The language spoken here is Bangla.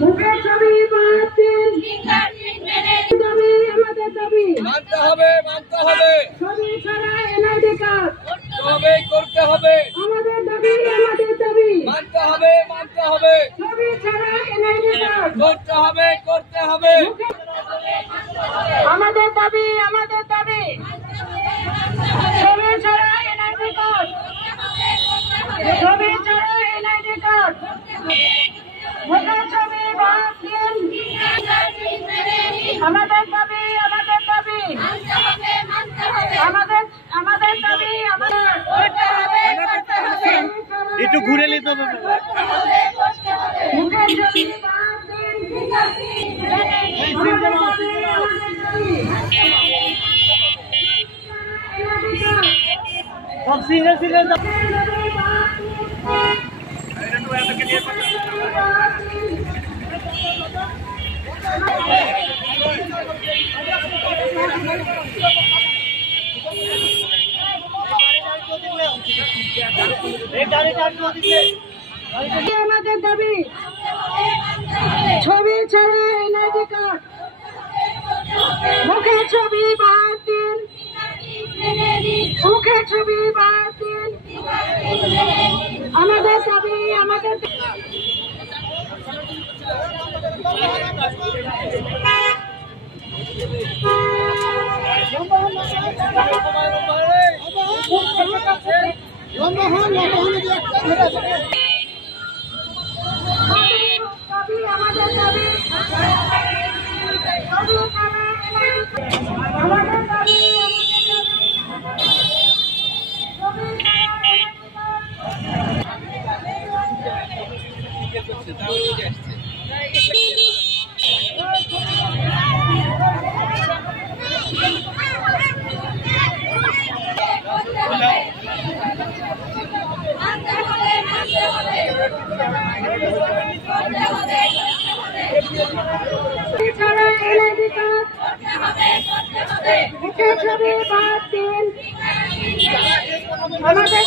মুখে ছবি বাতিল দাবি আমাদের দাবি মানতে হবে ছবি ছাড়া এনআইডি কার্ড করতে হবে আমাদের দাবি মানতে হবে ছবি ছাড়া এনআইডি কার্ড করতে হবে আমাদের দাবি ছবি ছাড়া এনআইডি কার্ড ছবি ছাড়া এনআইডি কার্ড মুখে ছবি বাতিল আমাদের দাবি আমাদের দাবি একটু ঘুরে নিতে হবে। মুখে ছবি সব সিঙ্গেল সিঙ্গেল আমাদের দাবি ছবি ছাড়া এনআইডি কার্ড মুখে ছবি বাতিল আমাদের দাবি ছাড়া এনআইডি কার্ড মুখে ছবি বাতিল আমাদের